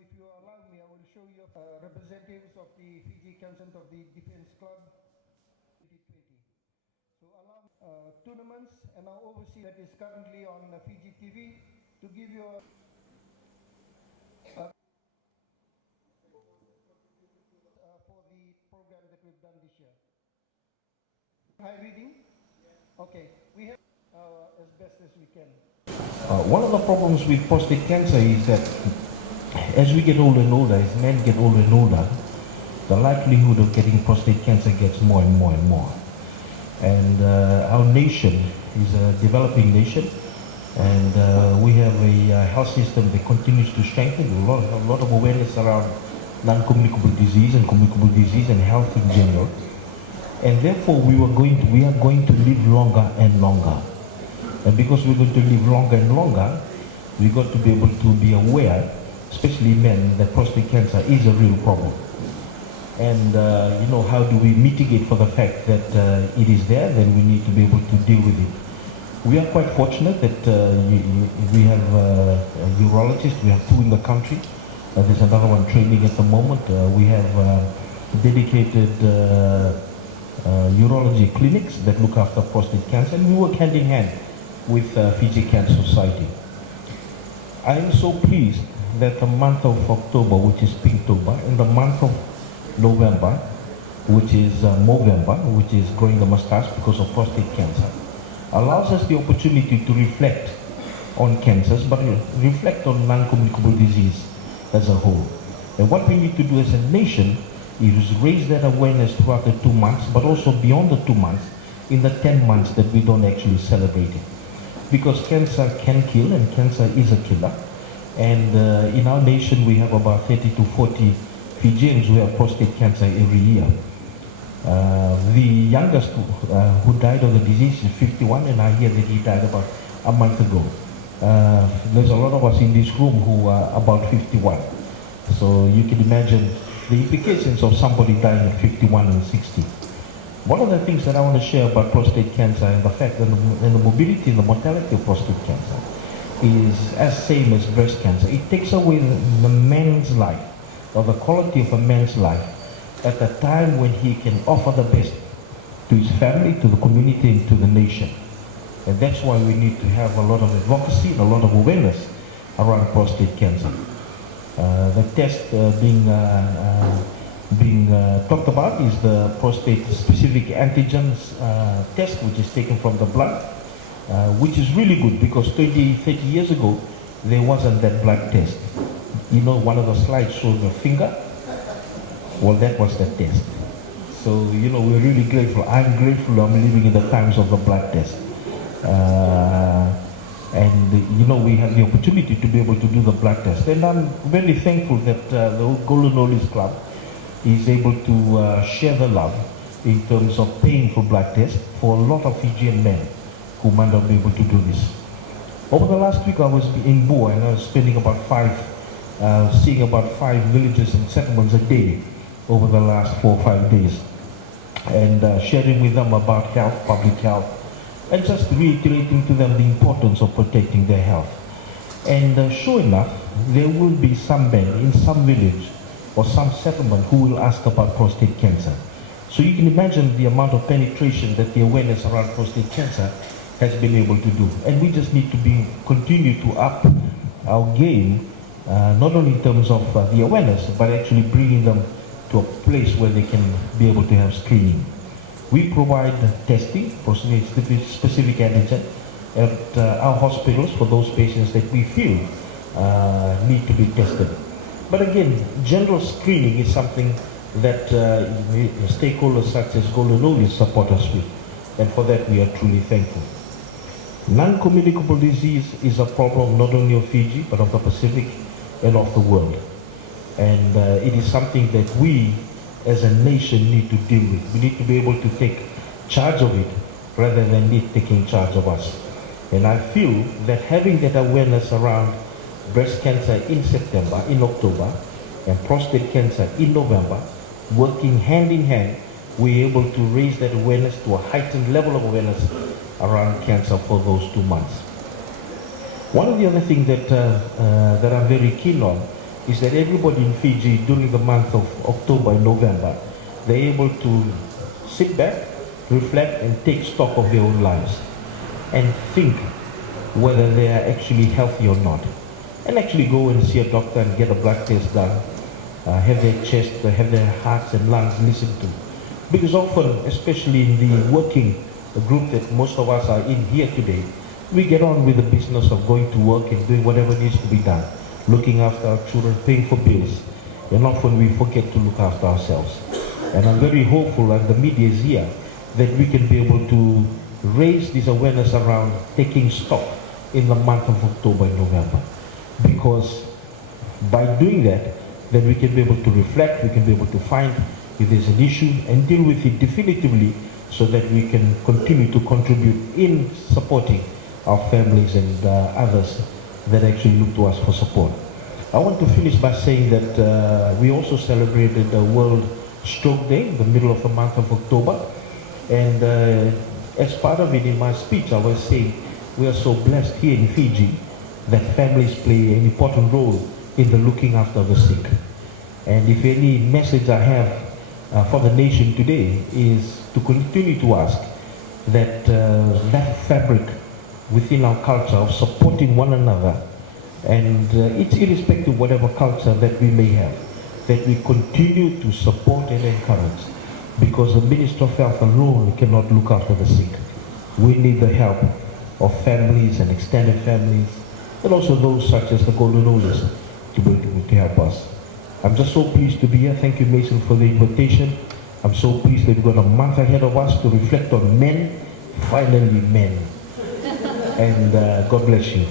if you allow me, I will show you representatives of the Fiji Council of the Defense Club 2020. So allow tournaments and our overseas that is currently on Fiji TV to give you for the program that we've done this year. High reading? Okay, we have as best as we can. One of the problems with prostate cancer is that as we get older and older, as men get older and older, the likelihood of getting prostate cancer gets more and more and more. And our nation is a developing nation, and we have a health system that continues to strengthen. A lot of awareness around non-communicable disease and health in general. And therefore, we are going to live longer and longer. And because we're going to live longer and longer, we've got to be able to be aware, especially men, that prostate cancer is a real problem. And how do we mitigate for the fact that it is there? Then we need to be able to deal with it. We are quite fortunate that we have urologists. We have 2 in the country. There's another one training at the moment. We have dedicated urology clinics that look after prostate cancer, and we work hand in hand with Fiji Cancer Society. I am so pleased that the month of October, which is Pinktober, and the month of November, which is Movember, which is growing the mustache because of prostate cancer, allows us the opportunity to reflect on cancers, but reflect on non-communicable disease as a whole. And what we need to do as a nation is raise that awareness throughout the 2 months, but also beyond the 2 months, in the 10 months that we don't actually celebrate it. Because cancer can kill, and cancer is a killer. And in our nation, we have about 30 to 40 Fijians who have prostate cancer every year. The youngest who died of the disease is 51, and I hear that he died about a month ago. There's a lot of us in this room who are about 51. So you can imagine the implications of somebody dying at 51 and 60. One of the things that I want to share about prostate cancer and the fact that the mobility and the mortality of prostate cancer is as same as breast cancer. It takes away the man's life, or the quality of a man's life, at a time when he can offer the best to his family, to the community, and to the nation. And that's why we need to have a lot of advocacy and a lot of awareness around prostate cancer. The test being talked about is the prostate-specific antigens test, which is taken from the blood, which is really good because 20, 30 years ago, there wasn't that blood test. You know, one of the slides showed a finger. Well, that was the test. So, we're really grateful. I'm grateful I'm living in the times of the blood test. We have the opportunity to be able to do the blood test. And I'm very thankful that the Golden Oldies Club is able to share the love in terms of paying for blood tests for a lot of Fijian men who might not be able to do this. Over the last week, I was in Boa, and I was spending seeing about 5 villages and settlements a day over the last 4 or 5 days, and sharing with them about health, public health, and just reiterating to them the importance of protecting their health. And sure enough, there will be some men in some village or some settlement who will ask about prostate cancer. So you can imagine the amount of penetration that the awareness around prostate cancer has been able to do. And we just need to continue to up our game, not only in terms of the awareness, but actually bringing them to a place where they can be able to have screening. We provide testing for specific antigen at our hospitals for those patients that we feel need to be tested. But again, general screening is something that stakeholders such as Golden Oldies support us with, and for that we are truly thankful. Non-communicable disease is a problem not only of Fiji, but of the Pacific and of the world. And it is something that we as a nation need to deal with. We need to be able to take charge of it rather than it taking charge of us. And I feel that having that awareness around breast cancer in September, in October, and prostate cancer in November, working hand in hand, we're able to raise that awareness to a heightened level of awareness around cancer for those 2 months. One of the other things that I'm very keen on is that everybody in Fiji during the month of October and November, they're able to sit back, reflect and take stock of their own lives and think whether they are actually healthy or not. And actually go and see a doctor and get a blood test done, have their chest, have their hearts and lungs listened to. Because often, especially in the working group that most of us are in here today, we get on with the business of going to work and doing whatever needs to be done, looking after our children, paying for bills, and often we forget to look after ourselves. And I'm very hopeful that the media is here, that we can be able to raise this awareness around taking stock in the month of October and November. Because by doing that, then we can be able to reflect, we can be able to find if there's an issue and deal with it definitively so that we can continue to contribute in supporting our families and others that actually look to us for support. I want to finish by saying that we also celebrated the World Stroke Day in the middle of the month of October. And as part of it in my speech, I was saying we are so blessed here in Fiji that families play an important role in the looking after the sick. And if any message I have for the nation today is to continue to ask that that fabric within our culture of supporting one another, and it's irrespective of whatever culture that we may have, that we continue to support and encourage, because the Minister of Health alone cannot look after the sick. We need the help of families and extended families, and also those such as the Golden Oldies to be able to help us. I'm just so pleased to be here. Thank you, Mason, for the invitation. I'm so pleased that we've got a month ahead of us to reflect on men, finally men. And God bless you.